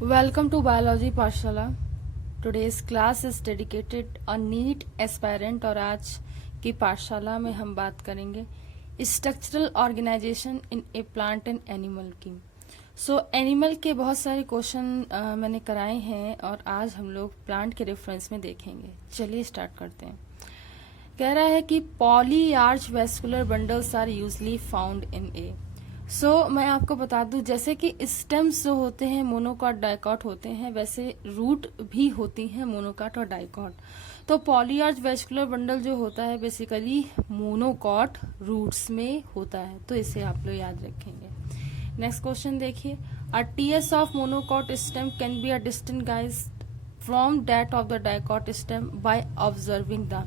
Welcome to Biology पाठशाला। Today's class is dedicated a NEET aspirant और आज की पाठशाला में हम बात करेंगे structural organisation in a plant and animal की। एनिमल के बहुत सारे क्वेश्चन मैंने कराए हैं और आज हम लोग प्लांट के रेफरेंस में देखेंगे। चलिए स्टार्ट करते हैं। कह रहा है कि polyarch vascular bundles are usually found in a. मैं आपको बता दूं, जैसे कि स्टेम्स जो होते हैं मोनोकॉट डाइकॉट होते हैं, वैसे रूट भी होती हैं मोनोकॉट और डाइकॉट। तो पॉलीआर्च वेस्कुलर बंडल जो होता है बेसिकली मोनोकॉट रूट्स में होता है, तो इसे आप लोग याद रखेंगे। नेक्स्ट क्वेश्चन देखिए, a TS of monocot stem can be a distinguished from that of the dicot stem by observing the.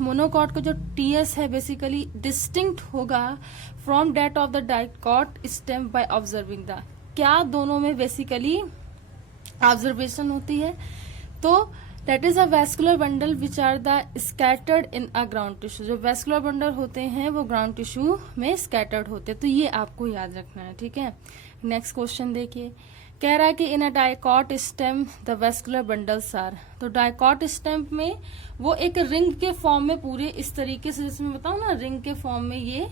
Monocot का जो टीएस है बेसिकली डिस्टिंक्ट होगा from that of the dicot stem by observing the. क्या दोनों में basically observation होती है? तो that is a vascular bundle which are the scattered in a ground tissue. जो वेस्कुलर बंडल होते हैं वो ग्राउंड टिश्यू में स्कैटर्ड होते हैं, तो ये आपको याद रखना है, ठीक है। नेक्स्ट क्वेश्चन देखिए, कह रहा है कि in a dicot stem the vascular bundles are. तो डाइकॉट स्टेम में वो एक रिंग के फॉर्म में पूरे इस तरीके से, जिसमें बताऊं ना, रिंग के फॉर्म में ये,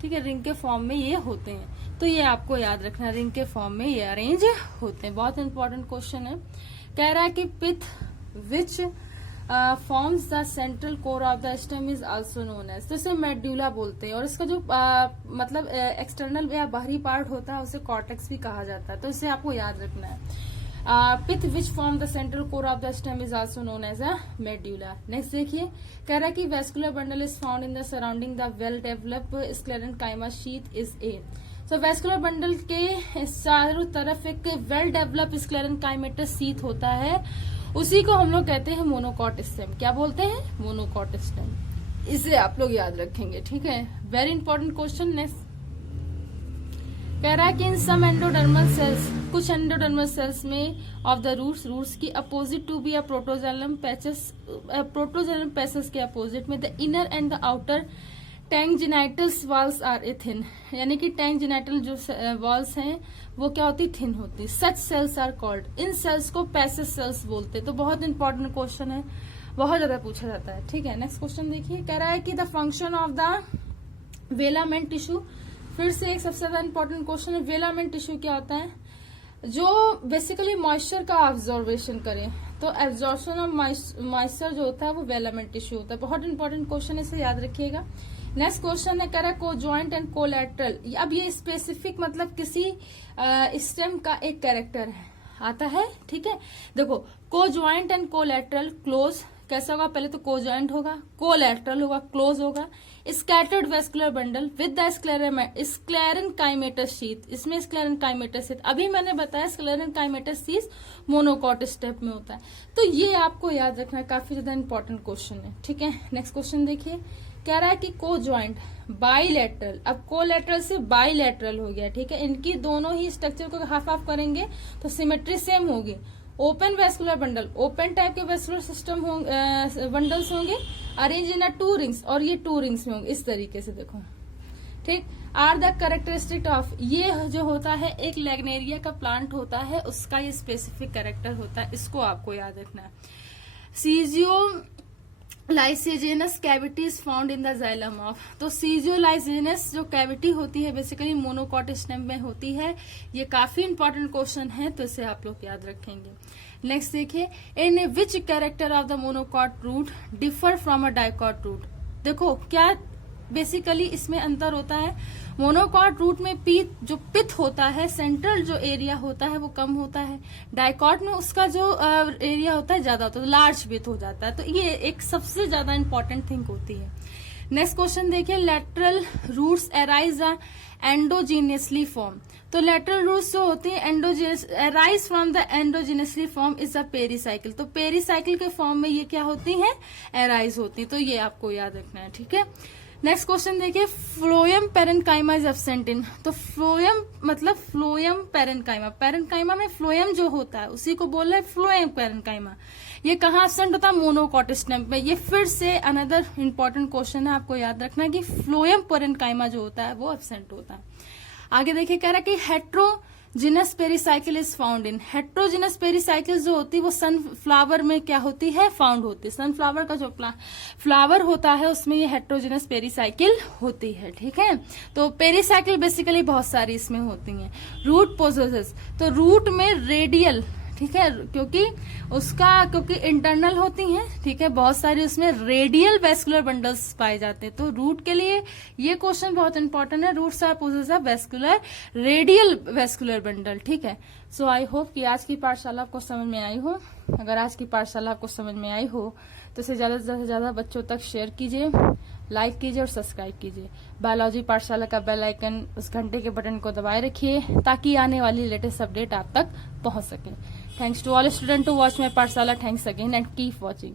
ठीक है, रिंग के फॉर्म में ये होते हैं, तो ये आपको याद रखना है, रिंग के फॉर्म में ये अरेंज होते हैं। बहुत इंपॉर्टेंट क्वेश्चन है। कह रहा है कि pith which forms the central core of the stem is also known as. तो इसे मेड्यूला बोलते हैं, और इसका जो मतलब एक्सटर्नल या बाहरी पार्ट होता है उसे कॉर्टेक्स भी कहा जाता है, तो इसे आपको याद रखना है। Pith which form the central core of the stem is also known as a medulla. Next देखिए, कह रहा है कि vascular bundle is found in the surrounding the well develop sclerenchyma sheath is a. Vascular bundle के चारों तरफ एक well develop स्क्लेरेन्काइमेटस sheath होता है, उसी को हम लोग कहते हैं मोनोकॉट स्टेम। क्या बोलते हैं? Monocot stem. इसे आप लोग याद रखेंगे, ठीक है। Very important question. नेक्स्ट कह रहा है कि इन सम एंडोडर्मल सेल्स, कुछ एंडोडर्मल सेल्स में ऑफ द रूट्स की opposite to be a protoxylem patches, protoxylem patches के अपोजिट में the inner and the outer tangentials walls are a thin. यानी कि टैंगजिनाइटल जो वॉल्स हैं वो क्या होती? थिन होती। Such cells are called. इन सेल्स को पैसेज सेल्स बोलते हैं। तो बहुत इंपॉर्टेंट क्वेश्चन है, बहुत ज्यादा पूछा जाता है, ठीक है। नेक्स्ट क्वेश्चन देखिए, कह रहा है कि the function of the velamen tissue. फिर से एक सबसे ज्यादा इंपॉर्टेंट क्वेश्चन है, वेलामेंट टिश्यू क्या होता है? जो बेसिकली मॉइस्चर का ऑब्जर्वेशन करे, तो एब्जॉर्प्शन ऑफ मॉइस्चर जो होता है वो वेलामेंट टिश्यू होता है। बहुत इंपॉर्टेंट क्वेश्चन है, इसे याद रखिएगा। नेक्स्ट क्वेश्चन है, कह रहा है कोजॉइंट एंड कोलैटरल। अब ये स्पेसिफिक मतलब किसी स्टेम का एक कैरेक्टर है, आता है, ठीक है। देखो, कोजॉइंट एंड कोलैटरल क्लोज कैसा होगा? पहले तो कोजॉइंट होगा, कोलैटरल होगा, क्लोज होगा। Scattered vascular bundle with the sclerenchymatous sheath. इसमें स्क्लेरेन्काइमेटस शीथ, अभी मैंने बताया स्क्लेरेन्काइमेटस शीथ मोनोकॉट स्टेप में होता है, तो ये आपको याद रखना है, काफी ज्यादा इंपॉर्टेंट क्वेश्चन है, ठीक है। नेक्स्ट क्वेश्चन देखिए, कह रहा है कि कोजॉइंट बाइलेटरल। अब कोलैटरल से बाइलेटरल हो गया, ठीक है। इनकी दोनों ही स्ट्रक्चर को हाफ हाफ करेंगे तो सिमेट्री सेम होगी। Open vascular bundle, open type के वेस्कुलर सिस्टम होंगे, बंडल्स होंगे अरेंज इन टू रिंग्स, और ये टू रिंग्स में होंगे इस तरीके से, देखो, ठीक। आर द कैरेक्टरिस्टिक ऑफ, ये जो होता है एक लैग्नेरिया का प्लांट होता है, उसका ये स्पेसिफिक कैरेक्टर होता है, इसको आपको याद रखना है। Schizolysigenous cavity is found in the xylem of. तो सीजियोलाइजेनस जो कैविटी होती है बेसिकली मोनोकॉट स्टेम में होती है। ये काफी इंपॉर्टेंट क्वेश्चन है, तो इसे आप लोग याद रखेंगे। नेक्स्ट देखिए, in which character of the monocot root differ from a dicot root. देखो क्या बेसिकली इसमें अंतर होता है। मोनोकॉट रूट में जो पिथ होता है, सेंट्रल जो एरिया होता है वो कम होता है। डाइकॉट में उसका जो एरिया होता है ज्यादा होता है, लार्ज पिथ हो जाता है, तो ये एक सबसे ज्यादा इंपॉर्टेंट थिंग होती है। नेक्स्ट क्वेश्चन देखिए, lateral roots arise endogenously form. तो लेटरल रूट्स जो होती है arise from the endogenously form is a pericycle. तो पेरीसाइकिल के फॉर्म में ये क्या होती है? अराइज होती है, तो ये आपको याद रखना है, ठीक है। नेक्स्ट क्वेश्चन देखिए, phloem parenchyma is absent in. तो फ्लोएम मतलब फ्लोएम पेरेन्काइमा, पेरेन्काइमा में फ्लोएम जो होता है उसी को बोल रहे हैं फ्लोएम पेरेन्काइमा। ये कहाँ एब्सेंट होता है? मोनोकॉट स्टेम में। ये फिर से अनदर इंपॉर्टेंट क्वेश्चन है, आपको याद रखना है कि फ्लोएम पेरेन्काइमा जो होता है वो एब्सेंट होता है। आगे देखिए, कह रहा है कि hetero genus pericycle is found in. Heterogeneous pericycle जो होती है वो सनफ्लावर में क्या होती है, फाउंड होती है। सनफ्लावर का जो फ्लावर होता है उसमें ये हेट्रोजीनस पेरीसाइकिल होती है, ठीक है। तो पेरीसाइकिल बेसिकली बहुत सारी इसमें होती हैं। रूट पोजेसेस, तो रूट में रेडियल, ठीक है, क्योंकि इंटरनल होती हैं, ठीक है, बहुत सारी उसमें रेडियल वेस्कुलर बंडल्स पाए जाते हैं। तो रूट के लिए ये क्वेश्चन बहुत इंपॉर्टेंट है, roots are possess of vascular radial vascular bundle, ठीक है। सो आई होप कि आज की पाठशाला आपको समझ में आई हो। अगर आज की पाठशाला आपको समझ में आई हो तो इसे ज्यादा से ज्यादा बच्चों तक शेयर कीजिए, लाइक कीजिए और सब्सक्राइब कीजिए। बायोलॉजी पाठशाला का बेल आइकन, उस घंटे के बटन को दबाए रखिए ताकि आने वाली लेटेस्ट अपडेट आप तक पहुंच सके। Thanks to all student to watch my Pathshala. Thanks again and keep watching.